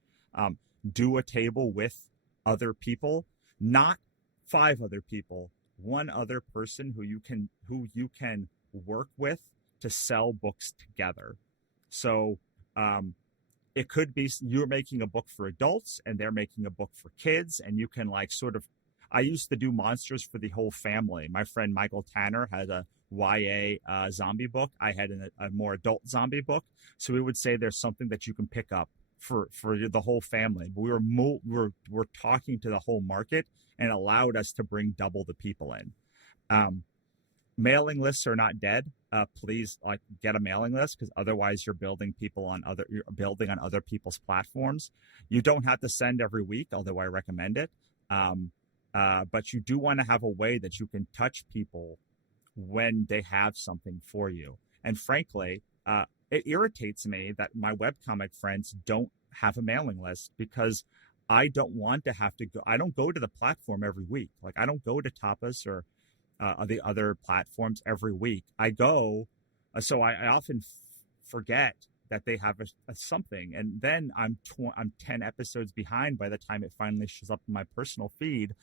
Do a table with other people, not 5 other people, one other person who you can work with to sell books together. So it could be you're making a book for adults and they're making a book for kids, and you can like sort of. I used to do monsters for the whole family. My friend Michael Tanner had a YA zombie book. I had a more adult zombie book. So we would say there's something that you can pick up for the whole family. But we're talking to the whole market, and it allowed us to bring double the people in. Mailing lists are not dead. Please like get a mailing list, because otherwise you're building on other people's platforms. You don't have to send every week, although I recommend it. But you do want to have a way that you can touch people when they have something for you. And frankly, it irritates me that my webcomic friends don't have a mailing list, because I don't want to have to go. I don't go to the platform every week. Like I don't go to Tapas or the other platforms every week. I go, so I often forget that they have a something, and then I'm 10 episodes behind by the time it finally shows up in my personal feed.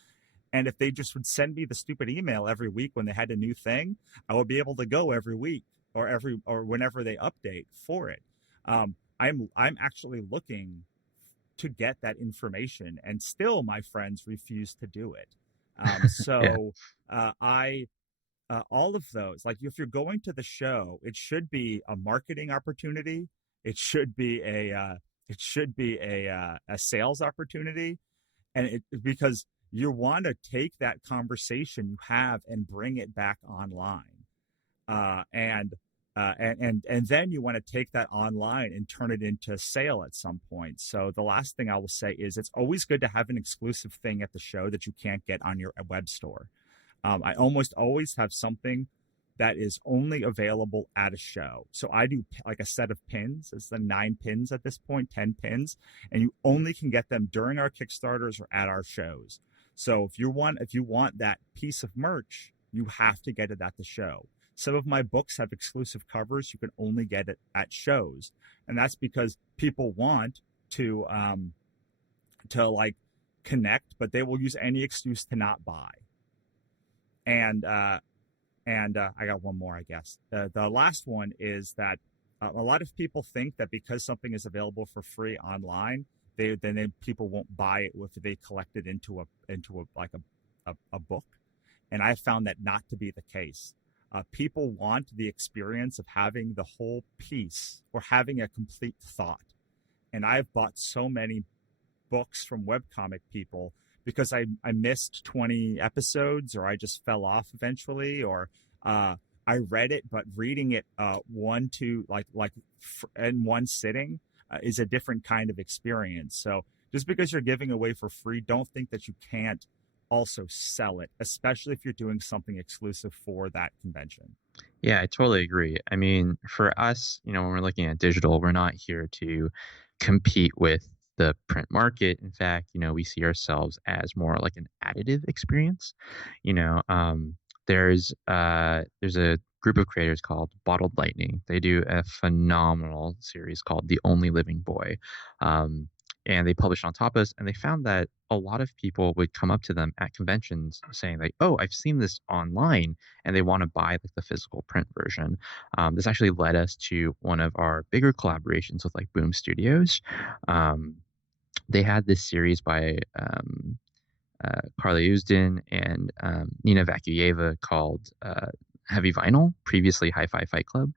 And if they just would send me the stupid email every week when they had a new thing, I would be able to go every week or whenever they update for it. I'm actually looking to get that information, and still my friends refuse to do it. So all of those, like if you're going to the show, it should be a marketing opportunity. It should be a sales opportunity, and because you want to take that conversation you have and bring it back online, and then you want to take that online and turn it into a sale at some point. So the last thing I will say is it's always good to have an exclusive thing at the show that you can't get on your web store. I almost always have something that is only available at a show. So I do like a set of pins. It's the 9 pins at this point, 10 pins, and you only can get them during our Kickstarters or at our shows. So if you want that piece of merch, you have to get it at the show. Some of my books have exclusive covers. You can only get it at shows. And that's because people want to like connect, but they will use any excuse to not buy. And I got one more, I guess. The last one is that a lot of people think that because something is available for free online, people won't buy it if they collect it into a book. And I found that not to be the case. People want the experience of having the whole piece or having a complete thought. And I've bought so many books from webcomic people because I missed 20 episodes, or I just fell off eventually, or I read it, but reading it in one sitting is a different kind of experience. So just because you're giving away for free, don't think that you can't also sell it, especially if you're doing something exclusive for that convention. Yeah, I totally agree. I mean, for us, when we're looking at digital, we're not here to compete with the print market. In fact, we see ourselves as more like an additive experience. There's a group of creators called Bottled Lightning. They do a phenomenal series called The Only Living Boy. And they published on Tapas, and they found that a lot of people would come up to them at conventions saying like, "Oh, I've seen this online," and they want to buy like the physical print version. This actually led us to one of our bigger collaborations with like Boom Studios. They had this series by Carla Usdin and Nina Vakuyeva called Heavy Vinyl, previously Hi-Fi Fight Club.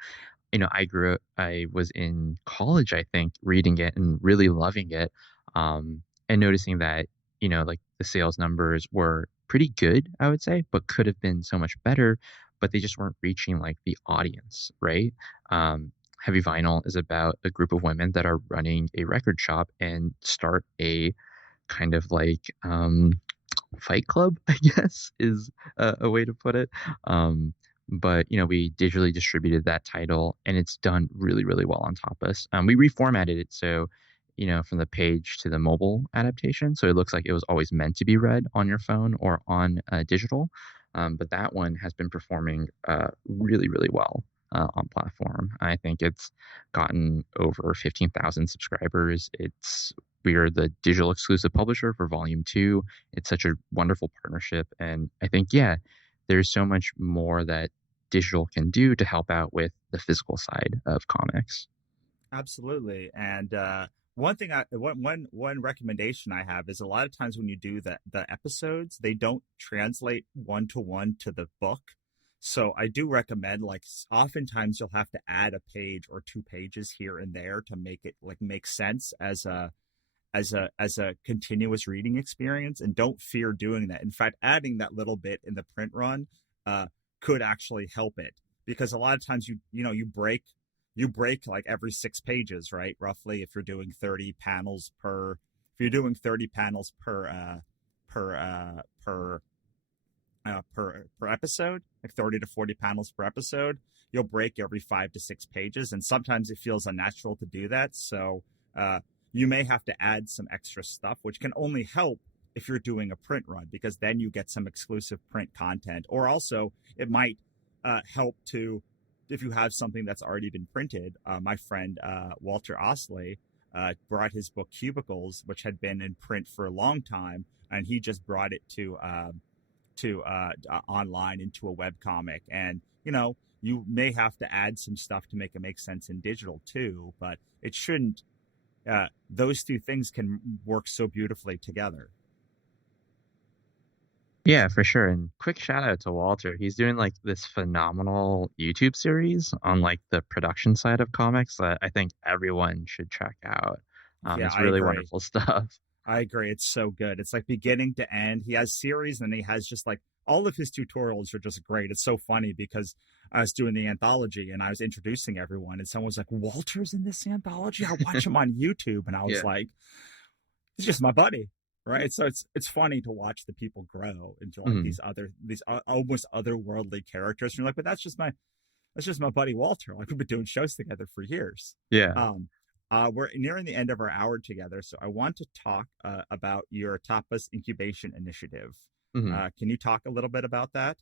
I was in college, I think, reading it and really loving it, and noticing that, like the sales numbers were pretty good, I would say, but could have been so much better, but they just weren't reaching like the audience, right? Heavy Vinyl is about a group of women that are running a record shop and start a kind of like fight club, I guess, is a way to put it. But, we digitally distributed that title, and it's done really, really well on Tapas. We reformatted it so, from the page to the mobile adaptation, so it looks like it was always meant to be read on your phone or on digital. But that one has been performing really, really well on platform. I think it's gotten over 15,000 subscribers. We are the digital exclusive publisher for Volume 2. It's such a wonderful partnership. And I think, there's so much more that digital can do to help out with the physical side of comics. Absolutely. And one recommendation I have is a lot of times when you do the episodes, they don't translate one to one to the book. So I do recommend, like, oftentimes you'll have to add a page or two pages here and there to make it like make sense as a continuous reading experience, and don't fear doing that. In fact, adding that little bit in the print run uh, could actually help it, because a lot of times you break like every 6 pages, right? Roughly, if you're doing 30 panels per, if you're doing 30 panels per per episode, like 30 to 40 panels per episode, you'll break every 5 to 6 pages, and sometimes it feels unnatural to do that. So uh, you may have to add some extra stuff, which can only help if you're doing a print run, because then you get some exclusive print content. Or also, it might help to, if you have something that's already been printed. My friend Walter Osley brought his book Cubicles, which had been in print for a long time, and he just brought it to online into a web comic. And you may have to add some stuff to make it make sense in digital too, but it shouldn't. Those two things can work so beautifully together. Yeah, for sure. And quick shout out to Walter. He's doing like this phenomenal YouTube series on like the production side of comics that I think everyone should check out. Yeah, It's I really agree. wonderful stuff. I agree. It's so good. It's like beginning to end. He has series, and he has just like all of his tutorials are just great. It's so funny because I was doing the anthology and I was introducing everyone, and someone was like, "Walter's in this anthology? I watch him on YouTube." And I was Yeah. like, "He's just my buddy." Right. So it's funny to watch the people grow into like Mhm. these almost otherworldly characters. And you're like, but that's just my buddy Walter. Like, we've been doing shows together for years. Yeah. Um, we're nearing the end of our hour together, so I want to talk about your Tapas Incubation Initiative. Mhm. Can you talk a little bit about that?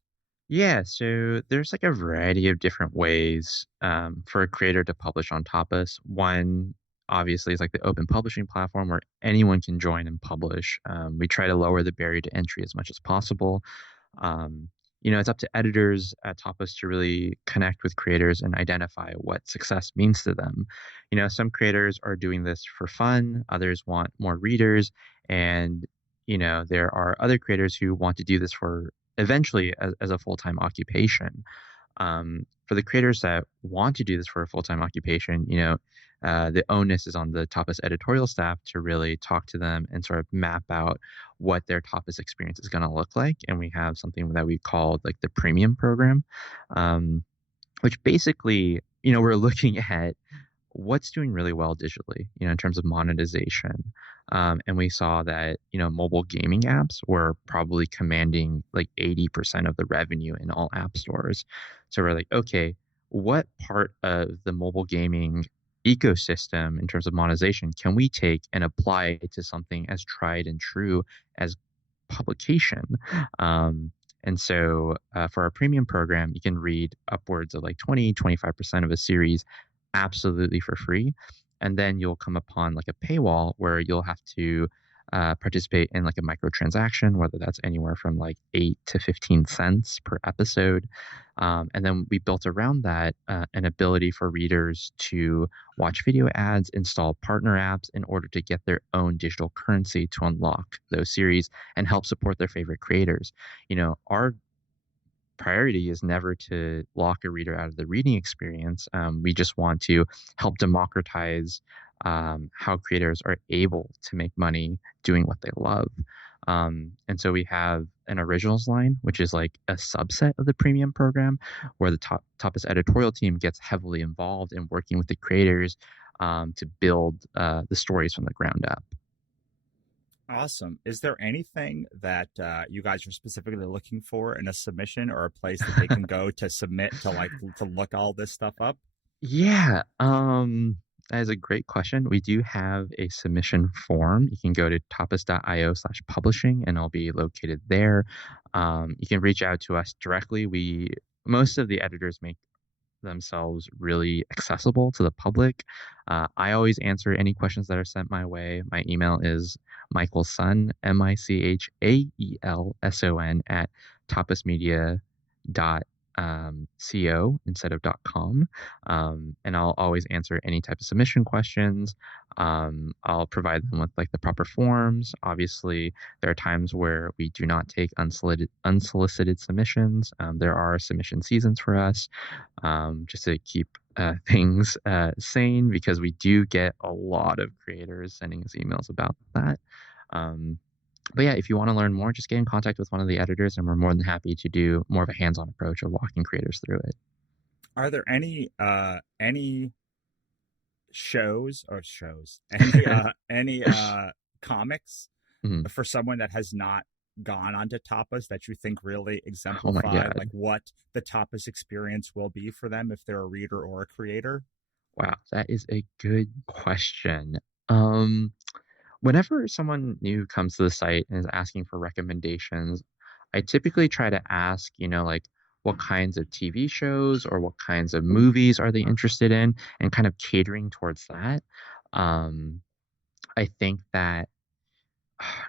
Yeah, so there's like a variety of different ways for a creator to publish on Tapas. One, obviously, is like the open publishing platform where anyone can join and publish. We try to lower the barrier to entry as much as possible. Um, it's up to editors at Tapas to really connect with creators and identify what success means to them. Some creators are doing this for fun, others want more readers, and there are other creators who want to do this for eventually as a full-time occupation. For the creators that want to do this for a full-time occupation, the onus is on the Tapas editorial staff to really talk to them and sort of map out what their Tapas experience is going to look like. And we have something that we call like the premium program, um, which basically, we're looking at what's doing really well digitally, in terms of monetization. And we saw that, mobile gaming apps were probably commanding like 80% of the revenue in all app stores. So we're like, okay, what part of the mobile gaming ecosystem in terms of monetization can we take and apply it to something as tried and true as publication? And so for our premium program, you can read upwards of like 20, 25% of a series absolutely for free. And then you'll come upon like a paywall where you'll have to participate in like a microtransaction, whether that's anywhere from like 8 to 15 cents per episode. And then we built around that an ability for readers to watch video ads, install partner apps in order to get their own digital currency to unlock those series and help support their favorite creators. Our priority is never to lock a reader out of the reading experience. We just want to help democratize how creators are able to make money doing what they love. And so we have an originals line, which is like a subset of the premium program, where the Tapas editorial team gets heavily involved in working with the creators to build the stories from the ground up. Awesome. Is there anything that you guys are specifically looking for in a submission, or a place that they can go to submit to look all this stuff up? Yeah, that is a great question. We do have a submission form. You can go to tapas.io/publishing and it'll be located there. You can reach out to us directly. Most of the editors make themselves really accessible to the public. I always answer any questions that are sent my way. My email is michaelson, michaelson @ tapasmedia.io. .co instead of .com. And I'll always answer any type of submission questions. I'll provide them with like the proper forms. Obviously, there are times where we do not take unsolicited submissions. There are submission seasons for us, just to keep things sane, because we do get a lot of creators sending us emails about that. But yeah, if you want to learn more, just get in contact with one of the editors, and we're more than happy to do more of a hands-on approach of walking creators through it. Are there any any comics Mhm. for someone that has not gone onto Tapas that you think really Oh my exemplify God. like what the Tapas experience will be for them if they're a reader or a creator? Wow, that is a good question. Um, Whenever someone new comes to the site and is asking for recommendations, I typically try to ask, like what kinds of TV shows or what kinds of movies are they interested in, and kind of catering towards that. Um, I think that,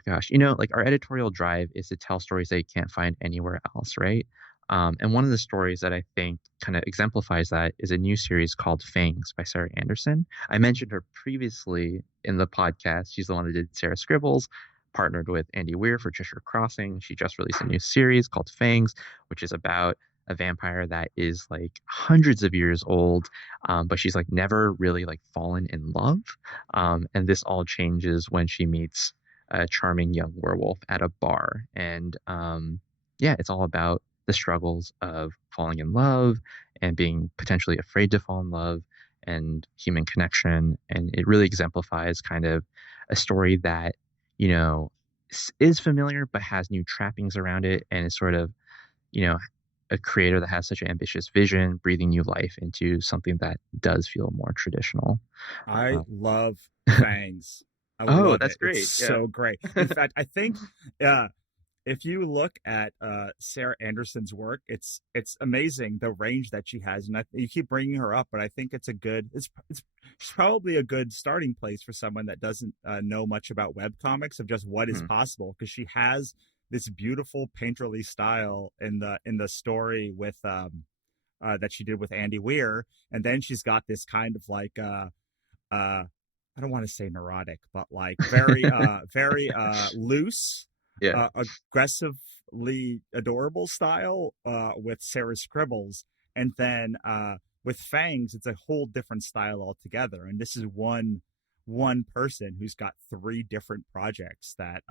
gosh, like our editorial drive is to tell stories they can't find anywhere else, right? And one of the stories that I think kind of exemplifies that is a new series called Fangs by Sarah Anderson. I mentioned her previously in the podcast. She's the one who did Sarah Scribbles, partnered with Andy Weir for Cheshire Crossing. She just released a new series called Fangs, which is about a vampire that is like hundreds of years old, but she's like never really like fallen in love. And this all changes when she meets a charming young werewolf at a bar. And yeah, it's all about the struggles of falling in love and being potentially afraid to fall in love and human connection. And it really exemplifies kind of a story that, you know, is familiar but has new trappings around it, and is sort of, you know, a creator that has such an ambitious vision, breathing new life into something that does feel more traditional. I Uh, love Fangs. I oh, love that's it. It's great. Yeah. so great. In fact, I think if you look at Sarah Anderson's work, it's amazing the range that she has, and you keep bringing her up, but I think it's probably a good starting place for someone that doesn't know much about web comics of just what is Mhm. possible, because she has this beautiful painterly style in the story with that she did with Andy Weir, and then she's got this kind of like I don't want to say neurotic, but like very very loose, Yeah. aggressively adorable style with Sarah Scribbles, and then with Fangs, it's a whole different style altogether. And this is one person who's got three different projects that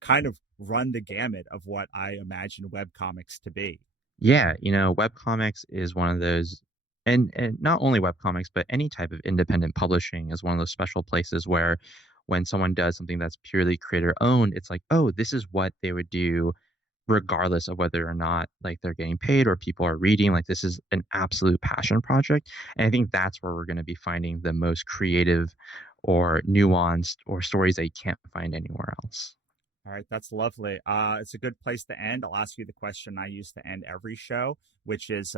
kind of run the gamut of what I imagine web comics to be. Yeah, webcomics is one of those, and not only webcomics, but any type of independent publishing is one of those special places where when someone does something that's purely creator owned, it's like, oh, this is what they would do regardless of whether or not like they're getting paid or people are reading. Like this is an absolute passion project. And I think that's where we're going to be finding the most creative or nuanced or stories that you can't find anywhere else. All right, that's lovely. It's a good place to end. I'll ask you the question I use to end every show, which is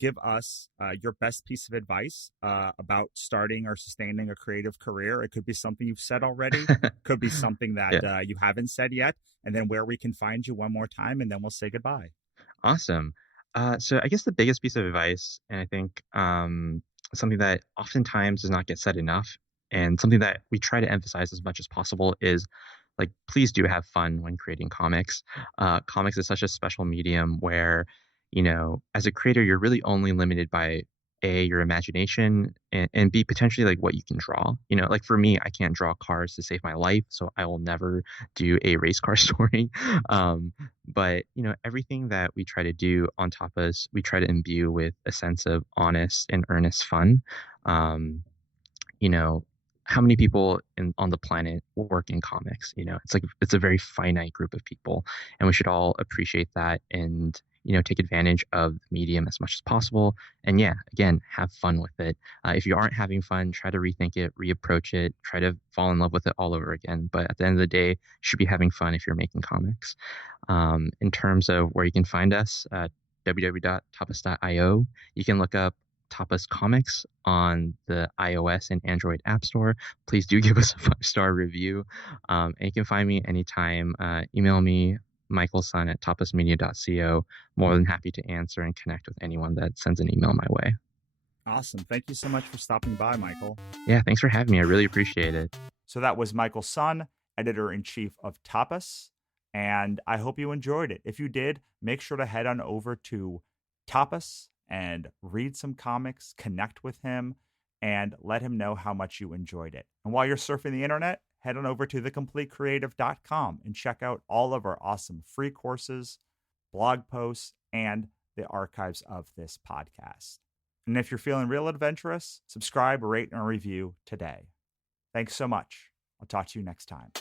give us your best piece of advice about starting or sustaining a creative career. It could be something you've said already, could be something that Yeah. you haven't said yet, and then where we can find you one more time, and then we'll say goodbye. Awesome. So I guess the biggest piece of advice, and I think something that oftentimes does not get said enough, and something that we try to emphasize as much as possible, is like, please do have fun when creating comics. Comics is such a special medium where, as a creator, you're really only limited by A, your imagination, and B, potentially like what you can draw. Like for me, I can't draw cars to save my life, so I will never do a race car story. But everything that we try to do on Tapas, we try to imbue with a sense of honest and earnest fun. Um, you know, how many people on the planet work in comics? It's like it's a very finite group of people, and we should all appreciate that and take advantage of the medium as much as possible. And yeah, again, have fun with it. If you aren't having fun, try to rethink it, reapproach it, try to fall in love with it all over again. But at the end of the day, you should be having fun if you're making comics. In terms of where you can find us, www.tapas.io. You can look up Tapas Comics on the iOS and Android App Store. Please do give us a 5-star review. And you can find me anytime. Email me michaelsun@tapasmedia.co. More than happy to answer and connect with anyone that sends an email my way. Awesome. Thank you so much for stopping by, Michael. Yeah, thanks for having me. I really appreciate it. So that was Michael Sun, editor-in-chief of Tapas, and I hope you enjoyed it. If you did, make sure to head on over to Tapas and read some comics, connect with him, and let him know how much you enjoyed it. And while you're surfing the internet, head on over to thecompletecreative.com and check out all of our awesome free courses, blog posts, and the archives of this podcast. And if you're feeling real adventurous, subscribe, rate, and review today. Thanks so much. I'll talk to you next time.